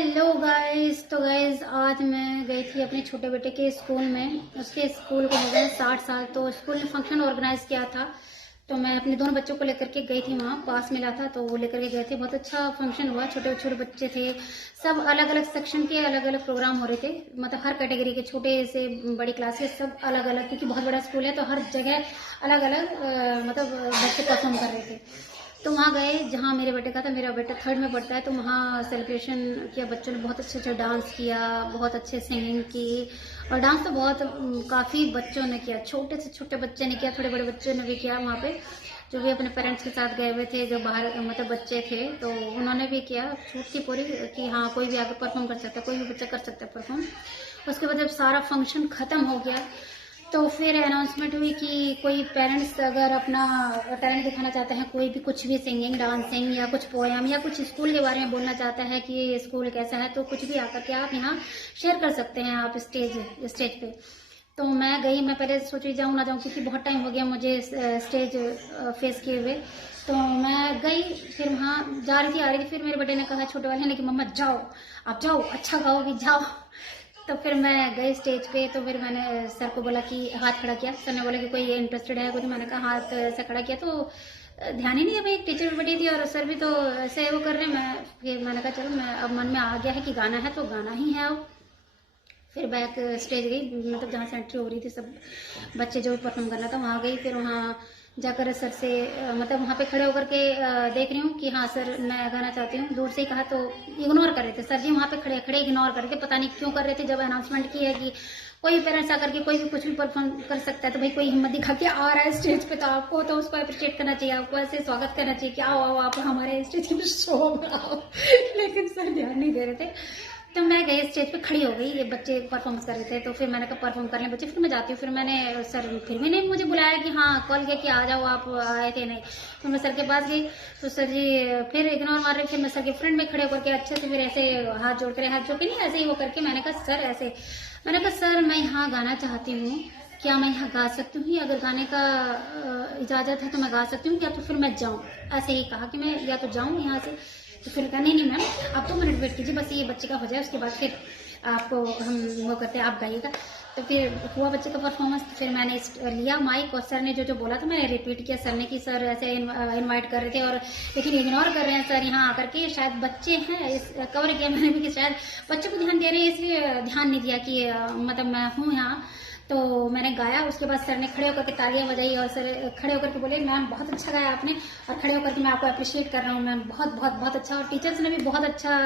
Hello guys. तो guys आज मैं गई थी अपने छोटे बेटे के स्कूल में। उसके स्कूल को हो गए 60 साल। तो स्कूल ने फंक्शन ऑर्गेनाइज किया था, तो मैं अपने दोनों बच्चों को लेकर के गई थी। वहाँ पास मिला था तो वो लेकर के गए थे। बहुत अच्छा फंक्शन हुआ। छोटे छोटे बच्चे थे, सब अलग अलग सेक्शन के अलग अलग प्रोग्राम हो रहे थे। मतलब हर कैटेगरी के, छोटे से बड़ी क्लास के, सब अलग अलग, क्योंकि बहुत बड़ा स्कूल है तो हर जगह अलग अलग मतलब बच्चे परफॉर्म कर रहे थे। तो वहाँ गए जहाँ मेरे बेटे का था। मेरा बेटा 3rd में पढ़ता है, तो वहाँ सेलिब्रेशन किया। बच्चों ने बहुत अच्छे अच्छे डांस किया, बहुत अच्छे सिंगिंग की। और डांस तो बहुत काफ़ी बच्चों ने किया, छोटे से छोटे बच्चे ने किया, थोड़े बड़े बच्चों ने भी किया। वहाँ पे जो भी अपने पेरेंट्स के साथ गए हुए थे, जो बाहर मतलब बच्चे थे, तो उन्होंने भी किया। छूट थी पूरी कि हाँ कोई भी आगे परफॉर्म कर सकता है, कोई भी बच्चा कर सकता है परफॉर्म। उसके बाद जब सारा फंक्शन ख़त्म हो गया तो फिर अनाउंसमेंट हुई कि कोई पेरेंट्स अगर अपना टैलेंट दिखाना चाहते हैं, कोई भी कुछ भी सिंगिंग, डांसिंग या कुछ पोएम या कुछ स्कूल के बारे में बोलना चाहता है कि ये स्कूल कैसा है, तो कुछ भी आकर के आप यहाँ शेयर कर सकते हैं आप स्टेज पे। तो मैं गई। मैं पहले सोची जाऊँ ना जाऊँ, क्योंकि बहुत टाइम हो गया मुझे स्टेज फेस किए हुए। तो मैं गई, फिर वहाँ जा रही थी आ रही थी, फिर मेरे बेटे ने कहा, छोटे वाले ने, कि मम्मा जाओ, आप जाओ, अच्छा गाओगी, जाओ। तो फिर मैं गई स्टेज पे। तो फिर मैंने सर को बोला कि हाथ खड़ा किया। सर ने बोला कि कोई इंटरेस्टेड है कुछ। मैंने कहा हाथ ऐसे खड़ा किया, तो ध्यान ही नहीं है भाई। एक टीचर भी बैठी थी और सर भी तो ऐसे वो कर रहे हैं। फिर मैंने कहा चलो, मैं अब मन में आ गया है कि गाना है तो गाना ही है अब। फिर बैक स्टेज गई, मतलब जहाँ से एंट्री हो रही थी, सब बच्चे जो परफॉर्म करना था वहाँ गई। फिर वहाँ जाकर सर से मतलब वहाँ पे खड़े होकर के देख रही हूँ कि हाँ सर मैं गाना चाहती हूँ। दूर से ही कहा तो इग्नोर कर रहे थे सर जी। वहाँ पे खड़े खड़े इग्नोर कर रहे थे, पता नहीं क्यों कर रहे थे। जब अनाउंसमेंट की है कि कोई भी पेरेंट्स आकर के कोई भी कुछ भी परफॉर्म कर सकता है, तो भाई कोई हिम्मत दिखा के आ रहा है स्टेज पे, तो आपको तो उसको अप्रिशिएट करना चाहिए, आपको ऐसे स्वागत करना चाहिए कि आओ आओ आप हमारे स्टेज की शो बनाओ। लेकिन सर ध्यान नहीं दे रहे थे। तो मैं गई स्टेज पे खड़ी हो गई, ये बच्चे परफॉर्मेंस कर रहे थे। तो फिर मैंने कहा परफॉर्म कर लें बच्चे, फिर मैं जाती हूँ। फिर मैंने सर फिर भी नहीं मुझे बुलाया कि हाँ कॉल किया कि आ जाओ, आप आए थे नहीं। तो मैं सर के पास गई, तो सर जी फिर इग्नोर मार रहे। फिर मैं सर के फ्रंट में खड़े होकर के अच्छे से फिर ऐसे हाथ जोड़ कर, हाथ जोड़ के नहीं ऐसे ही वो करके, मैंने कहा सर ऐसे, मैंने कहा सर मैं यहाँ गाना चाहती हूँ, क्या मैं यहाँ गा सकती हूँ? अगर गाने का इजाज़त है तो मैं गा सकती हूँ, या तो फिर मैं जाऊँ। ऐसे ही कहा कि मैं या तो जाऊँ यहाँ से। तो फिर कहा नहीं मैम आप 2 मिनट वेट कीजिए, बस ये बच्चे का हो जाए, उसके बाद फिर आपको हम वो करते हैं, आप गाइएगा। तो फिर हुआ बच्चे का परफॉर्मेंस। तो फिर मैंने लिया माइक और सर ने जो जो बोला था मैंने रिपीट किया। सर ने कि सर ऐसे इनवाइट कर रहे थे और लेकिन इग्नोर कर रहे हैं सर यहाँ आकर के, शायद बच्चे हैं। इस कवर किया मैंने भी कि शायद बच्चों को ध्यान दे रहे हैं, इसलिए ध्यान नहीं दिया कि मतलब मैं हूँ यहाँ। तो मैंने गाया। उसके बाद सर ने खड़े होकर के तालियां बजाई और सर खड़े होकर के बोले मैम बहुत अच्छा गाया आपने, और खड़े होकर के मैं आपको अप्रिशिएट कर रहा हूँ मैम, बहुत बहुत बहुत अच्छा। और टीचर्स ने भी बहुत अच्छा